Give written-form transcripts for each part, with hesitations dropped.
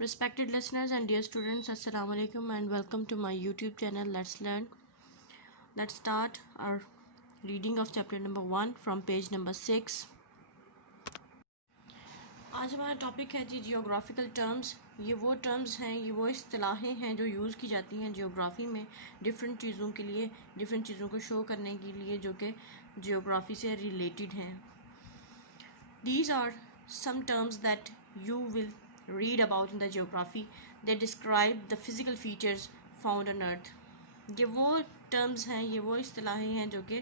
Respected listeners and dear students, Assalamu alaikum and welcome to my YouTube channel. Let's learn. Let's start our reading of chapter number 1 from page number 6. आज हमारा topic है जी geographical terms. ये वो terms हैं, ये वो इस्तिलाहें हैं जो यूज़ की जाती हैं जियोग्राफी में डिफरेंट चीज़ों के लिए, डिफरेंट चीज़ों को शो करने के लिए जो कि जियोग्राफी से रिलेटेड हैं। These are some terms that you will read about in the geography. They describe the physical features found on earth. ये वो टर्म्स हैं, ये वो इस्तिलाहें हैं जो कि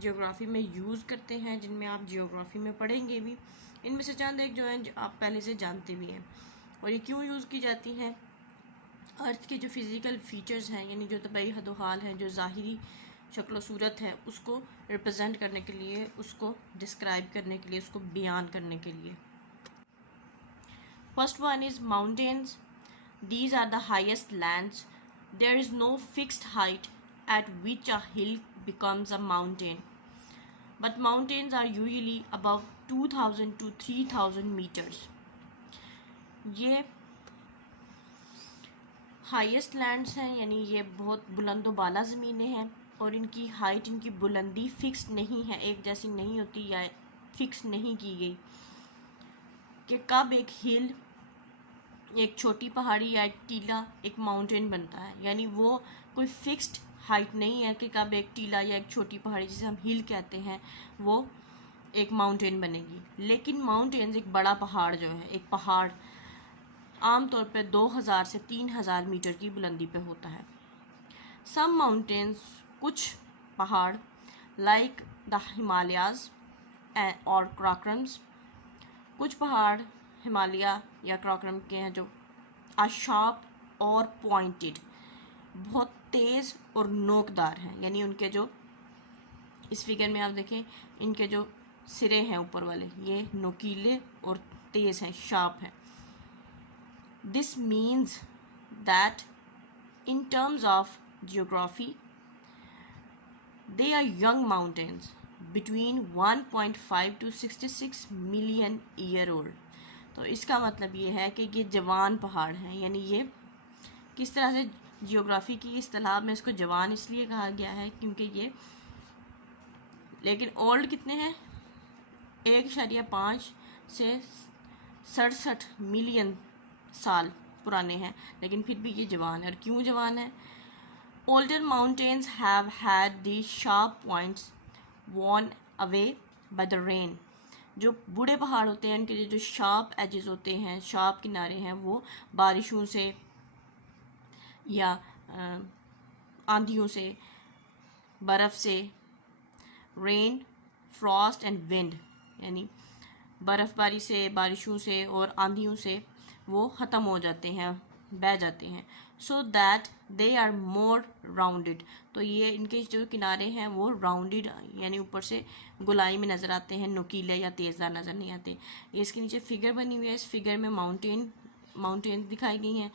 जियोग्राफी में यूज़ करते हैं, जिनमें आप जियोग्राफी में पढ़ेंगे भी। इनमें से चंद एक जो हैं आप पहले से जानते भी हैं। और ये क्यों यूज़ की जाती हैं? अर्थ के जो फिज़िकल फीचर्स हैं, यानी जो तबई हदोहाल हैं, जो ज़ाहिरी शक्ल सूरत है, उसको रिप्रेजेंट करने के लिए, उसको डिस्क्राइब करने के लिए, उसको बयान करने के लिए। First one is mountains. These are the highest lands. There is no fixed height at which a hill becomes a mountain, but mountains are usually above 2000 to 3000 metres. ये हाईएस्ट लैंड्स हैं, यानी ये बहुत बुलंद बाला ज़मीनें हैं और इनकी हाइट, इनकी बुलंदी फिक्स नहीं है, एक जैसी नहीं होती या फिक्स नहीं की गई कि कब एक हिल, एक छोटी पहाड़ी या एक टीला एक माउंटेन बनता है। यानी वो कोई फिक्स्ड हाइट नहीं है कि कब एक टीला या एक छोटी पहाड़ी, जिसे हम हिल कहते हैं, वो एक माउंटेन बनेगी। लेकिन माउंटेन्स, एक बड़ा पहाड़ जो है, एक पहाड़ आमतौर पर 2000 से 3000 मीटर की बुलंदी पे होता है। सम माउंटेन्स, कुछ पहाड़, लाइक द हिमालयाज और क्राक्रम्स, कुछ पहाड़ हिमालय या क्राक्रम के हैं जो आर शार्प और पॉइंटेड, बहुत तेज़ और नोकदार हैं। यानी उनके जो, इस फिगर में आप देखें, इनके जो सिरे हैं ऊपर वाले, ये नोकीले और तेज़ हैं, शार्प हैं। This means that in terms of geography, they are young mountains between 1.5 to 66 million year old. तो इसका मतलब ये है कि ये जवान पहाड़ हैं। यानी ये किस तरह से जियोग्राफी की इस्तिलाह में इसको जवान इसलिए कहा गया है क्योंकि ये, लेकिन ओल्ड कितने हैं? 1.5 से 67 मिलियन साल पुराने हैं, लेकिन फिर भी ये जवान है। और क्यों जवान है? Older mountains have had the sharp points worn away by the rain. जो बूढ़े पहाड़ होते हैं, उनके जो शार्प एजेस होते हैं, शार्प किनारे हैं, वो बारिशों से या आंधियों से, बर्फ़ से, रेन, फ्रॉस्ट एंड विंड, यानी बर्फ़बारी से, बारिशों से और आंधियों से वो ख़त्म हो जाते हैं, बह जाते हैं। So that they are more rounded. तो ये इनके जो किनारे हैं वो राउंडेड, यानी ऊपर से गोलाई में नज़र आते हैं, नुकीले या तेज़दार नज़र नहीं आते। इसके नीचे फिगर बनी हुई है, इस फिगर में माउंटेन दिखाई गई हैं।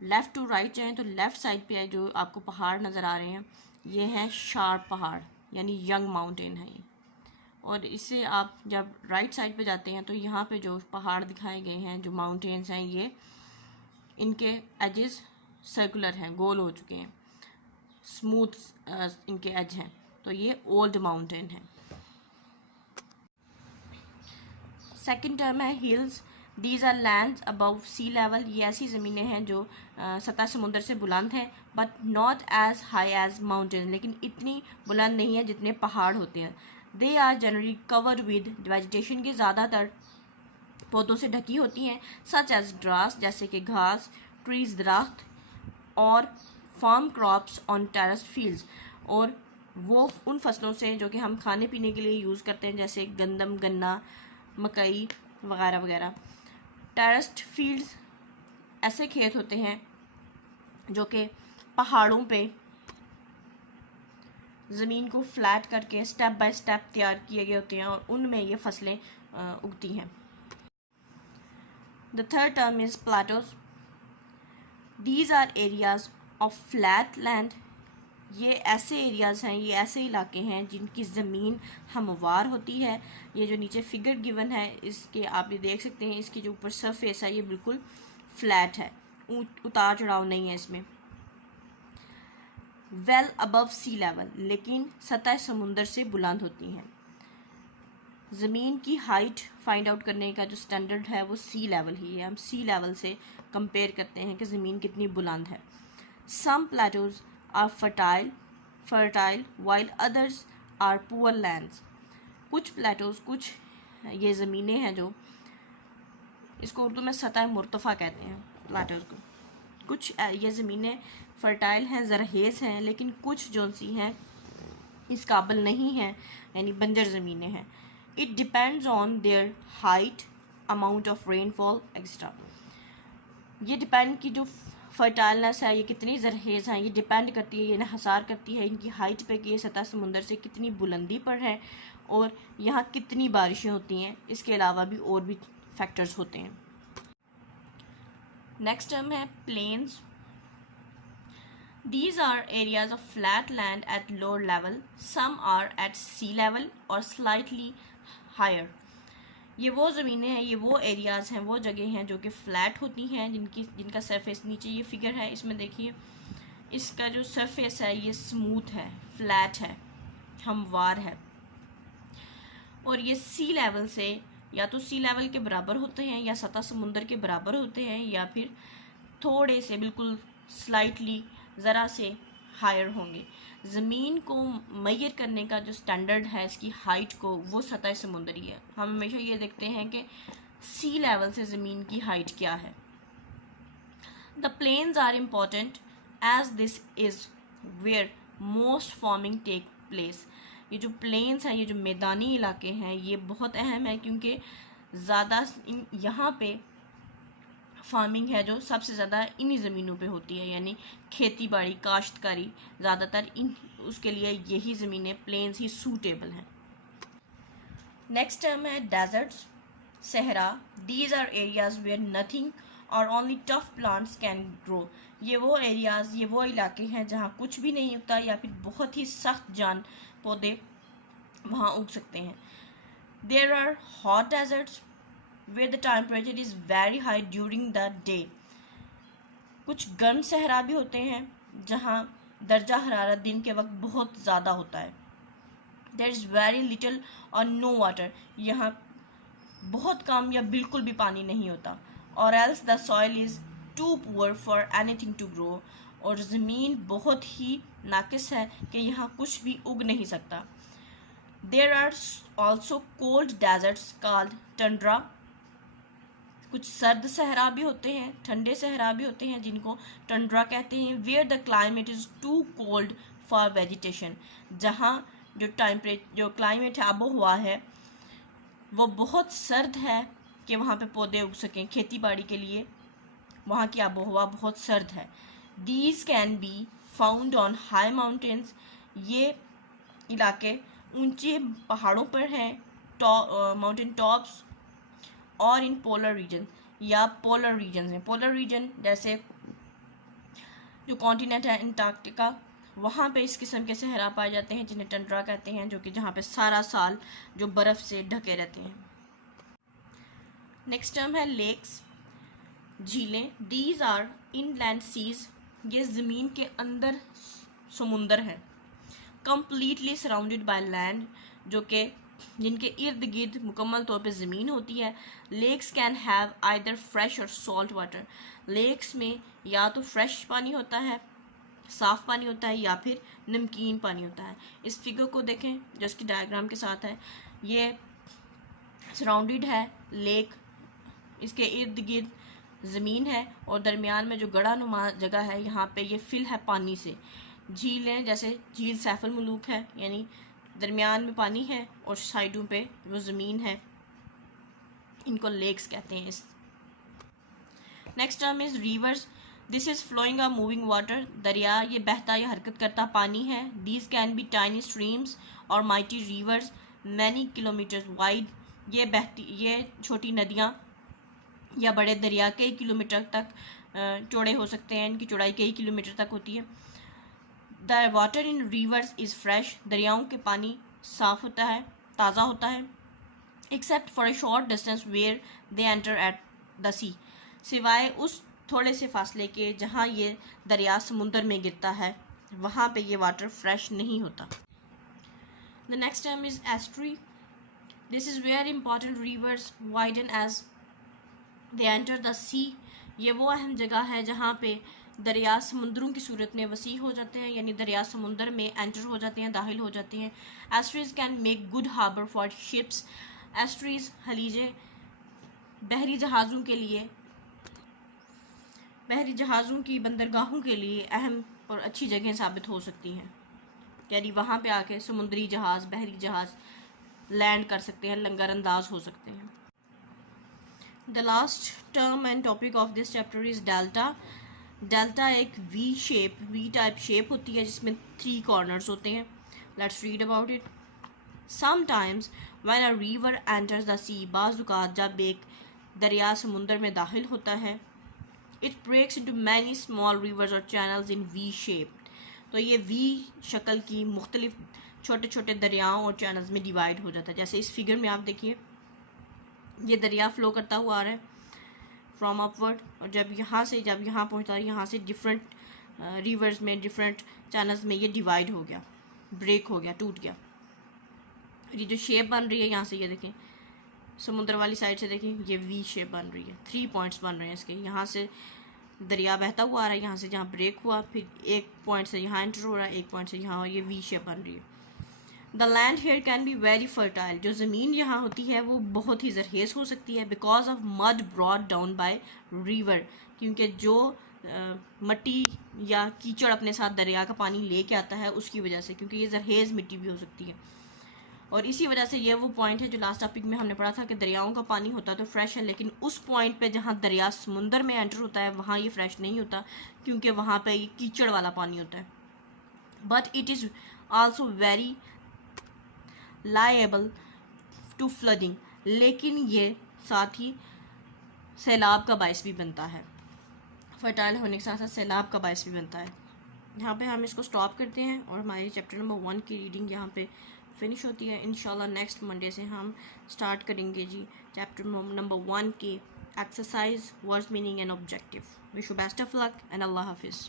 लेफ़्ट टू राइट जाएँ तो लेफ़्ट साइड पे जो आपको पहाड़ नज़र आ रहे हैं, ये हैं शार्प पहाड़, यानी यंग माउंटेन है ये। और इससे आप जब राइट साइड पे जाते हैं तो यहाँ पे जो पहाड़ दिखाए गए हैं, जो माउंटेन्स हैं, ये इनके एजेस सर्कुलर हैं, गोल हो चुके हैं, स्मूथ इनके एज हैं। तो ये ओल्ड माउंटेन है। सेकंड टर्म है hills. These are lands above sea level. ये ऐसी ज़मीनें हैं जो सतह समुद्र से बुलंद हैं, but not as high as mountain, लेकिन इतनी बुलंद नहीं है जितने पहाड़ होते हैं। They are generally covered with vegetation, के ज़्यादातर पौधों से ढकी होती हैं, सच एज ग्रास, जैसे कि घास, ट्रीज, दरख्त, और farm crops on terraced fields, और वो उन फसलों से जो कि हम खाने पीने के लिए यूज़ करते हैं, जैसे गंदम, गन्ना, मकई वगैरह वगैरह। टेरेस्ड फील्ड्स ऐसे खेत होते हैं जो कि पहाड़ों पे ज़मीन को फ्लैट करके स्टेप बाय स्टेप तैयार किए गए होते हैं और उनमें ये फसलें उगती हैं। The third term is plateaus. These are areas of flat land. ये ऐसे एरियाज़ हैं, ये ऐसे इलाके हैं जिनकी ज़मीन हमवार होती है। ये जो नीचे फिगर गिवन है, इसके आप ये देख सकते हैं, इसकी जो ऊपर सरफेस है ये बिल्कुल फ्लैट है, उतार चढ़ाव नहीं है इसमें। वेल अबव सी लेवल, लेकिन सतह समुंदर से बुलंद होती हैं। ज़मीन की हाइट फाइंड आउट करने का जो स्टैंडर्ड है वो सी लेवल ही है। हम सी लेवल से कंपेयर करते हैं कि ज़मीन कितनी बुलंद है। Some plateaus are fertile while others are poor lands. कुछ प्लेटोज, कुछ ये ज़मीनें हैं जो, इसको उर्दू में सतह मुर्तफ़ा कहते हैं प्लेटोज को। कुछ ये ज़मीनें फर्टाइल हैं, ज़रखेज़ हैं, लेकिन कुछ जो सी हैं इस काबिल नहीं हैं, यानी बंजर ज़मीनें हैं। It depends on their height, amount of rainfall extra. ये डिपेंड की जो फर्टाइलनेस है, ये कितनी ज़रखेज़ हैं, ये डिपेंड करती है, ये इन्हिसार करती है इनकी हाइट पे कि ये सतह समुंदर से कितनी बुलंदी पर है और यहाँ कितनी बारिशें होती हैं। इसके अलावा भी और भी फैक्टर्स होते हैं। नेक्स्ट टर्म है planes. These are areas of flat land at lower level. Some are at sea level or slightly higher. ये वो ज़मीनें हैं, ये वो एरियाज़ हैं, वो जगह हैं जो कि फ़्लैट होती हैं, जिनका सरफेस, नीचे ये फिगर है इसमें देखिए, इसका जो सरफेस है ये स्मूथ है, फ्लैट है, हमवार है, और ये सी लेवल से या तो सी लेवल के बराबर होते हैं या सतह समुंदर के बराबर होते हैं, या फिर थोड़े से बिल्कुल स्लाइटली ज़रा से हायर होंगे। ज़मीन को मेजर करने का जो स्टैंडर्ड है इसकी हाइट को, वो सतह समुंदरी है। हम हमेशा ये देखते हैं कि सी लेवल से ज़मीन की हाइट क्या है। The plains are important as this is where most farming take place. ये जो प्लेन्स हैं, ये जो मैदानी इलाके हैं, ये बहुत अहम है क्योंकि ज़्यादा यहाँ पे फार्मिंग है जो सबसे ज़्यादा इन्हीं ज़मीनों पे होती है, यानी खेती बाड़ी, काश्तकारी ज़्यादातर उसके लिए यही ज़मीनें, प्लेन्स ही सूटेबल हैं। नेक्स्ट टर्म है डेजर्ट्स, सहरा। These are areas where nothing or only tough plants can grow. ये वो एरियाज़, ये वो इलाके हैं जहाँ कुछ भी नहीं उगता या फिर बहुत ही सख्त जान पौधे वहाँ उग सकते हैं। There are hot deserts where the temperature is very high during the day. कुछ गर्म सहरा भी होते हैं जहाँ दर्जा हरारत दिन के वक्त बहुत ज़्यादा होता है। There is very little or no water. यहाँ बहुत कम या बिल्कुल भी पानी नहीं होता। Or else the soil is too poor for anything to grow. और ज़मीन बहुत ही नाकिस है कि यहाँ कुछ भी उग नहीं सकता। There are also cold deserts called tundra. कुछ सर्द सहरा भी होते हैं, ठंडे सहरा भी होते हैं जिनको टंड्रा कहते हैं। Where the climate is too cold for vegetation, जहाँ जो क्लाइमेट है, आबो हवा है, वो बहुत सर्द है कि वहाँ पे पौधे उग सकें। खेती बाड़ी के लिए वहाँ की आबो हवा बहुत सर्द है। These can be found on high mountains. ये इलाके ऊंचे पहाड़ों पर हैं, माउंटेन टॉप्स, और इन पोलर रीजन या पोलर रीजन हैं। पोलर रीजन जैसे जो कॉन्टिनेंट है अंटार्कटिका, वहाँ पे इस किस्म के सहरा पाए जाते हैं जिन्हें टंड्रा कहते हैं, जो कि जहाँ पे सारा साल जो बर्फ़ से ढके रहते हैं। नेक्स्ट टर्म है लेक्स, झीलें। These are inland seas. ये ज़मीन के अंदर समुंदर हैं, कम्प्लीटली सराउंडेड बाय लैंड, जो कि जिनके इर्द गिर्द मुकम्मल तौर पे ज़मीन होती है। Lakes can have either fresh और सॉल्ट वाटर। लेक्स में या तो फ्रेश पानी होता है, साफ़ पानी होता है, या फिर नमकीन पानी होता है। इस फिगर को देखें जो इसकी डायग्राम के साथ है, ये सराउंडेड है लेक, इसके इर्द गिर्द ज़मीन है और दरमियान में जो गड़ा नुमा जगह है यहाँ पे ये फिल है पानी से। झीलें जैसे झील सैफुल मुलूक है, यानी दरमियान में पानी है और साइडों पे वो ज़मीन है, इनको लेक्स कहते हैं। इस next term is rivers. This is flowing a moving water. दरिया ये बहता या हरकत करता पानी है। These can be tiny streams or mighty rivers many kilometres wide. ये छोटी नदियाँ या बड़े दरिया कई किलोमीटर तक चौड़े हो सकते हैं, इनकी चौड़ाई कई किलोमीटर तक होती है। The water in rivers is fresh. दरियाओं के पानी साफ़ होता है, ताज़ा होता है, except for a short distance where they enter at the sea. सिवाय उस थोड़े से फासले के जहाँ ये दरिया समुंदर में गिरता है वहाँ पे ये वाटर फ्रेश नहीं होता। The next term is estuary. This is where important rivers widen as they enter the sea. ये वो अहम जगह है जहाँ पे दरिया समुंदरों की सूरत में वसी हो जाते हैं, यानी दरिया समुंदर में एंटर हो जाते हैं, दाखिल हो जाते हैं। Estuaries can make good harbour for ships. Estuaries हलीजे बहरी जहाज़ों के लिए, बहरी जहाज़ों की बंदरगाहों के लिए अहम और अच्छी जगह साबित हो सकती हैं, यानी वहाँ पे आके समुद्री जहाज़, बहरी जहाज़ लैंड कर सकते हैं, लंगर अंदाज हो सकते हैं। The last term and topic of this chapter is delta. Delta एक वी टाइप शेप होती है जिसमें 3 कॉर्नर्स होते हैं। Let's read about it. Sometimes when a river enters the sea, बाज़ जब एक दरिया समुंदर में दाखिल होता है, it breaks into many small rivers और चैनल्स इन वी शेप। तो ये वी शक्ल की मुख्तलिफ छोटे छोटे दरियाओं और चैनल्स में डिवाइड हो जाता है। जैसे इस फिगर में आप देखिए, ये दरिया फ्लो करता हुआ आ रहा है फ्रॉम अपवर्ड, और जब यहाँ पहुँचता है, यहाँ से डिफरेंट रिवर्स में, डिफरेंट चैनल्स में ये डिवाइड हो गया, ब्रेक हो गया, टूट गया। ये जो शेप बन रही है यहाँ से, ये देखें समुद्र वाली साइड से देखें, ये वी शेप बन रही है, 3 पॉइंट्स बन रहे हैं इसके। यहाँ से दरिया बहता हुआ आ रहा है, यहाँ से जहाँ ब्रेक हुआ, फिर एक पॉइंट से यहाँ एंटर हो रहा है, एक पॉइंट से यहाँ, ये वी शेप बन रही है। The land here can be very fertile. जो ज़मीन यहाँ होती है वो बहुत ही जरखेज़ हो सकती है, because of mud brought down by river, क्योंकि जो मट्टी या कीचड़ अपने साथ दरिया का पानी लेके आता है उसकी वजह से, क्योंकि ये जरखेज़ मिट्टी भी हो सकती है। और इसी वजह से ये वो पॉइंट है जो लास्ट टॉपिक में हमने पढ़ा था कि दरियाओं का पानी होता तो फ्रेश है, लेकिन उस पॉइंट पे जहाँ दरिया समुंदर में एंटर होता है वहाँ ये फ्रेश नहीं होता, क्योंकि वहाँ पे ये कीचड़ वाला पानी होता है। But it is also very liable to flooding, लेकिन ये साथ ही सैलाब का बायस भी बनता है। फर्टाइल होने के साथ साथ सैलाब का बायस भी बनता है। यहाँ पे हम इसको स्टॉप करते हैं और हमारी चैप्टर नंबर 1 की रीडिंग यहाँ पे फिनिश होती है। इंशाल्लाह नेक्स्ट मंडे से हम स्टार्ट करेंगे जी चैप्टर नंबर 1 के exercise, words meaning and objective. Wish you best of luck and अल्लाह हाफिज़।